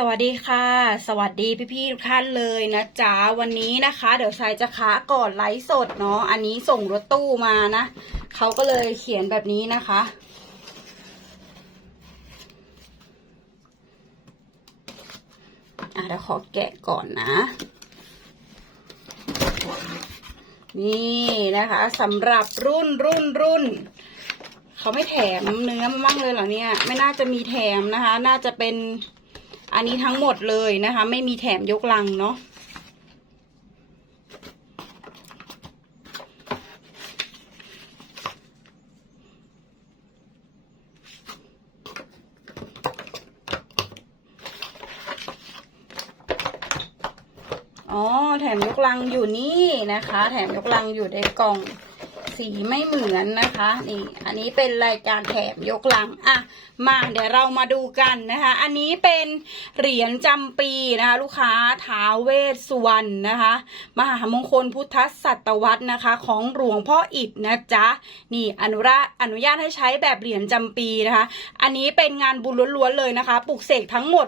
สวัสดีค่ะ สวัสดีพี่ๆทุกท่านเลยนะจ๊ะวันนี้นะคะ เดี๋ยวชายจะค้าก่อนไลฟ์สดเนาะอันนี้ส่งรถตู้มานะเขาก็เลยเขียนแบบนี้นะคะ อะเดี๋ยวขอแกะก่อนนะ นี่นะคะสำหรับรุ่นรุ่นรุ่นเขาไม่แถมเนื้อมาบ้างเลยเหรอเนี่ย ไม่น่าจะมีแถมนะคะ น่าจะเป็น อันนี้ทั้งหมดเลยนะคะ ไม่มีแถมยกลังเนาะอ๋อแถมยกลังอยู่นี่นะคะ แถมยกลังอยู่ในกล่อง สีไม่เหมือนนะคะ นี่ อันนี้เป็นรายการแถมยกลังอะมาเดี๋ยวเรามาดูกันนะคะ อันนี้เป็นเหรียญจำปีนะคะ ลูกค้าท้าเวสสุวรรณนะคะ มหามงคลพุทธศตวรรษนะคะ ของหลวงพ่ออิฐนะจ๊ะนี่อนุราอนุญาตให้ใช้แบบเหรียญจำปีนะคะ อันนี้เป็นงานบุญล้วนๆเลยนะคะ ปลุกเสกทั้งหมด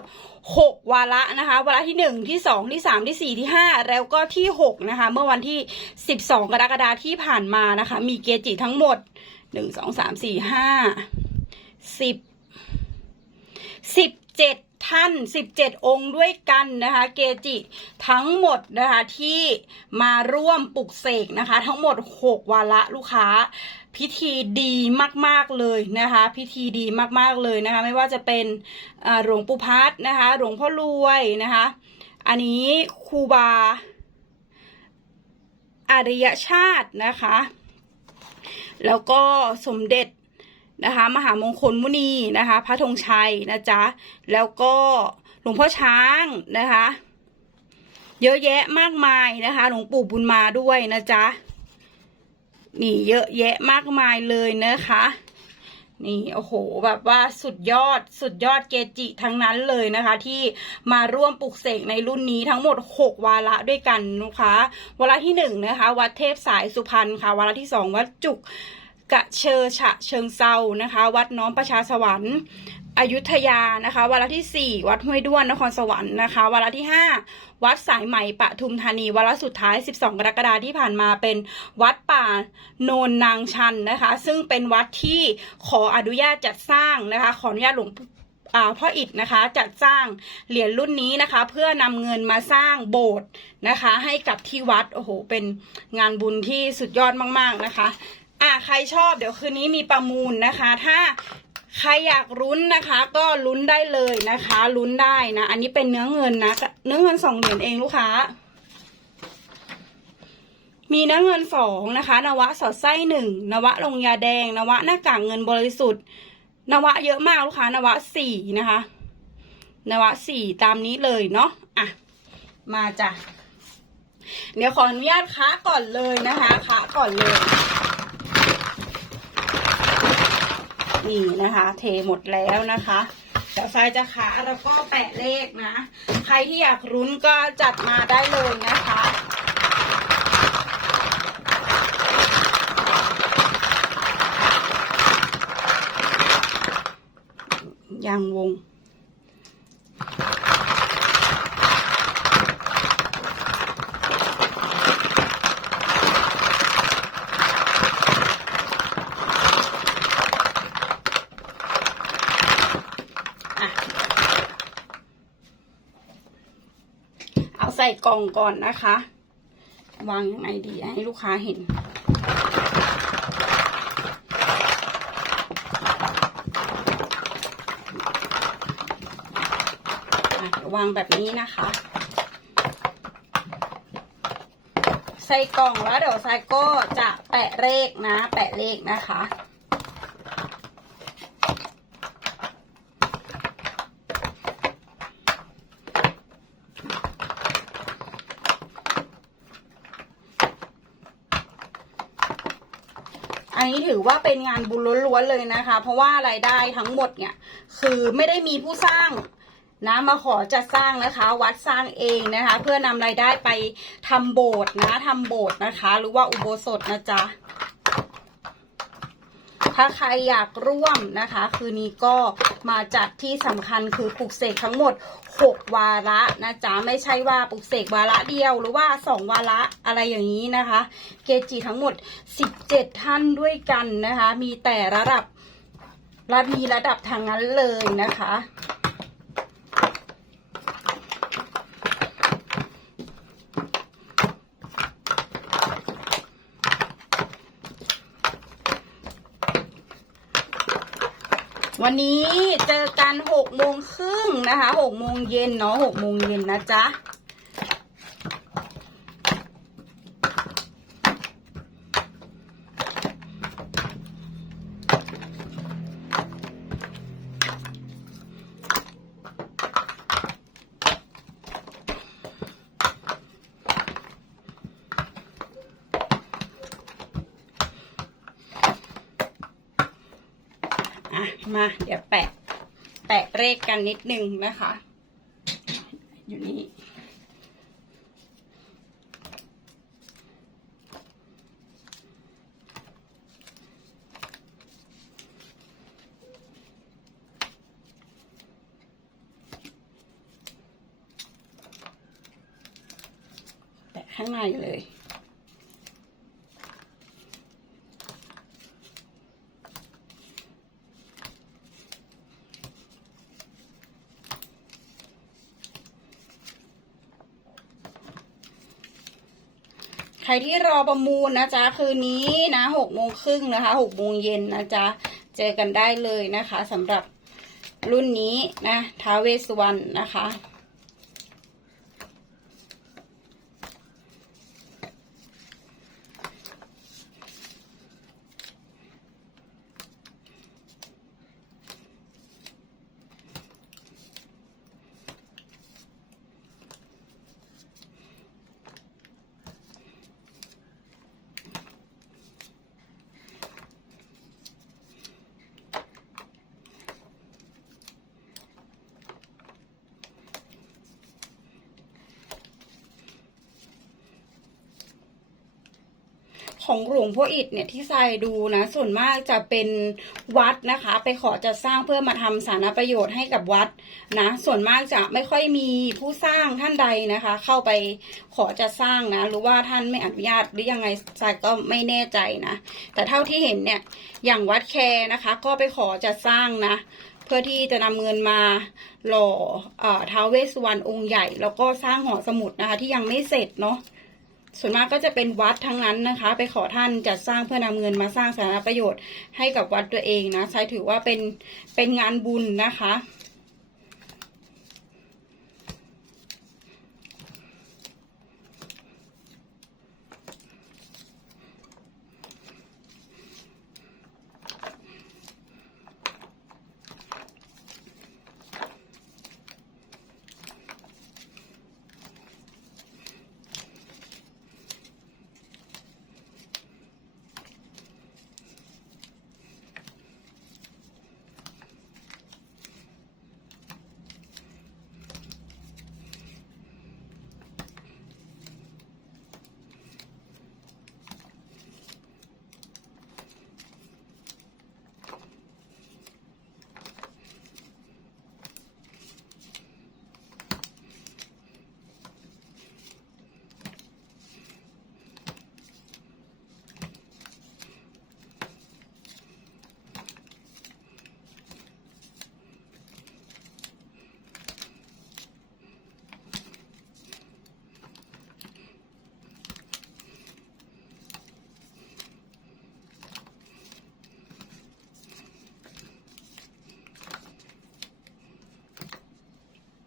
6 วาระนะคะ วาระที่ 1 ที่ 2 ที่ 3 ที่ 4 ที่ 5 แล้วก็ที่ 6 นะคะ เมื่อวันที่ 12 กรกฎาคมที่ผ่านมานะคะ มีเกจิทั้งหมด 1 2 3 4 5 10 17 ท่านสิบเจ็ดองค์ด้วยกันนะคะ เกจิทั้งหมดนะคะ ที่มาร่วมปลุกเสกนะคะ ทั้งหมดหกวาระลูกค้า พิธีดีมาก ๆ เลยนะคะ พิธีดีมากๆเลยนะคะ ไม่ว่าจะเป็นหลวงปู่พัดนะคะ หลวงพ่อรวยนะคะ อันนี้ครูบาอริยชาตินะคะ แล้วก็สมเด็จ นะคะ มหามงคลมุนีนะคะ พระธงชัยนะจ๊ะ แล้วก็หลวงพ่อช้างนะคะ เยอะแยะมากมายนะคะ หลวงปู่บุญมาด้วยนะจ๊ะ นี่เยอะแยะมากมายเลยนะคะ นี่โอ้โหแบบว่าสุดยอดสุดยอดเกจิทั้งนั้นเลยนะคะ ที่มาร่วมปลุกเสกในรุ่นนี้ทั้งหมด 6 วาระด้วยกันนะคะ วาระที่1นะคะ วัดเทพสายสุพรรณค่ะ วาระที่ 2 วัดจุก กะเชอฉะเชิงเซานะคะ วัดน้อมประชาสวรรค์อยุธยานะคะวาระที่ 4 วัดห้วยด้วนนครสวรรค์นะคะวาระที่ 5 วัดสายใหม่ปทุมธานีวาระสุดท้าย 12 กรกฎาคมที่ผ่านมาเป็นวัดป่าโนนนางชันนะคะ ซึ่งเป็นวัดที่ขออนุญาตจัดสร้างนะคะ ขออนุญาตหลวงพ่ออิฐนะคะจัดสร้างเหรียญรุ่นนี้นะคะ เพื่อนำเงินมาสร้างโบสถ์นะคะ ให้กับที่วัดโอ้โหเป็นงานบุญที่สุดยอดมาก ๆนะคะ อะใครชอบเดี๋ยวคืนนี้มีประมูลนะคะ ถ้าใครอยากลุ้นนะคะ ก็ลุ้นได้เลยนะคะลุ้นได้นะ อันนี้เป็นเนื้อเงินนะเนื้อเงินสองเหรียญเองลูกค้า มีเนื้อเงินสองนะคะ นวะสอดไส้หนึ่งนวะลงยาแดง นวะหน้ากากเงินบริสุทธิ์ นวะเยอะมากลูกค้านวะสี่นะคะ นวะสี่ตามนี้เลยเนาะอะมาจ้ะเดี๋ยวขออนุญาตค้าก่อนเลยนะคะค้าก่อนเลย นี่นะคะ เทหมดแล้วนะคะเดี๋ยวไฟจะขาแล้วก็แปะเลขนะ ใครที่อยากรุ้นก็จัดมาได้เลยนะคะยางวง อะ เอาใส่กล่องก่อนนะคะ วางยังไงดีให้ลูกค้าเห็นววางแบบนี้นะคะ ใส่กล่องแล้วเดี๋ยวไซก็จะแปะเลขนะ แปะเลขนะคะ อันนี้ถือว่าเป็นงานบุญล้วนๆเลยนะคะ เพราะว่ารายได้ทั้งหมดเนี่ยคือไม่ได้มีผู้สร้างนะมาขอจัดสร้างนะคะ วัดสร้างเองนะคะ เพื่อนำรายได้ไปทำโบสถ์นะทำโบสถ์นะคะ หรือว่าอุโบสถนะจ๊ะ ถ้าใครอยากร่วมนะคะ คืนนี้ก็มาจัดที่สำคัญคือปลุกเสกทั้งหมด 6 วาระนะจ๊ะไม่ใช่ว่าปลุกเสกวาระเดียว หรือว่า 2 วาระอะไรอย่างนี้นะคะ เกจิทั้งหมด 17 ท่านด้วยกันนะคะ มีแต่ระดับระมีระดับทางนั้นเลยนะคะ วันนี้เจอกันหกโมงครึ่งนะคะหกโมงเย็นเนาะหกโมงเย็นนะจ๊ะ มา เดี๋ยวแปะ แปะเลขกันนิดนึงนะคะ อยู่นี่แปะข้างในเลย รที่รอประมูลนะจ๊ะคืนนี้นะหกโมงครึ่งนะคะหกโมงเย็นนะจ๊ะเจอกันได้เลยนะคะสำหรับรุ่นนี้นะท้าเวสวรรณนะคะ ของหลวงพ่ออิฐเนี่ยที่ทรายดูนะส่วนมากจะเป็นวัดนะคะ ไปขอจะสร้างเพื่อมาทำสาธารณประโยชน์ให้กับวัดนะ ส่วนมากจะไม่ค่อยมีผู้สร้างท่านใดนะคะ เข้าไปขอจะสร้างนะหรือว่าท่านไม่อนุญาตหรือยังไงทรายก็ไม่แน่ใจนะ แต่เท่าที่เห็นเนี่ยอย่างวัดแคนะคะ ก็ไปขอจะสร้างนะเพื่อที่จะนำเงินมาหล่อเอ่อท้าวเวสสุวรรณองค์ใหญ่ แล้วก็สร้างหอสมุดนะคะ ที่ยังไม่เสร็จเนาะ ส่วนมากก็จะเป็นวัดทั้งนั้นนะคะ ไปขอท่านจัดสร้างเพื่อนำเงินมาสร้างสาธารณประโยชน์ให้กับวัดตัวเองนะใช้ถือว่าเป็นเป็นงานบุญนะคะ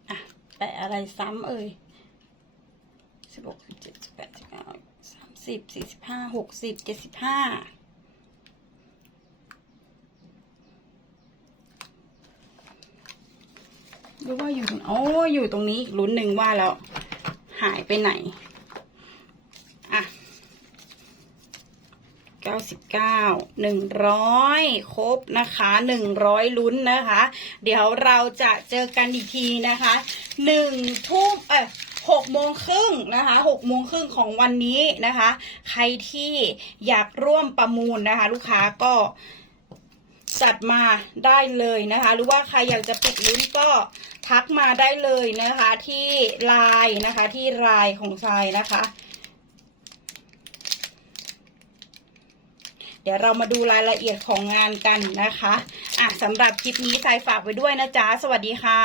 อะแปะ อะไรซ้ำเอ่ยสิบหกสิบเจ็ดสิบแปดสิบเก้าสามสิบสี่สิบห้าหกสิบเจ็ดสิบห้าหรือว่าอยู่ตรงโอ้อยู่ตรงนี้อีกลุ้นหนึ่งว่าแล้ว หายไปไหน อะ เก้าสิบเก้าหนึ่งร้อยครบนะคะหนึ่งร้อยลุ้นนะคะ เดี๋ยวเราจะเจอกันอีกทีนะคะหนึ่งทุ่มเออหกโมงครึ่งนะคะหกโมงครึ่งของวันนี้นะคะ ใครที่อยากร่วมประมูลนะคะ ลูกค้าก็จัดมาได้เลยนะคะ หรือว่าใครอยากจะปิดลุ้นก็ทักมาได้เลยนะคะ ที่ไลน์นะคะ ที่ไลน์ของทรายนะคะ เดี๋ยวเรามาดูรายละเอียดของงานกันนะคะอะสำหรับคลิปนี้ทรายฝากไว้ด้วยนะจ๊ะ สวัสดีค่ะ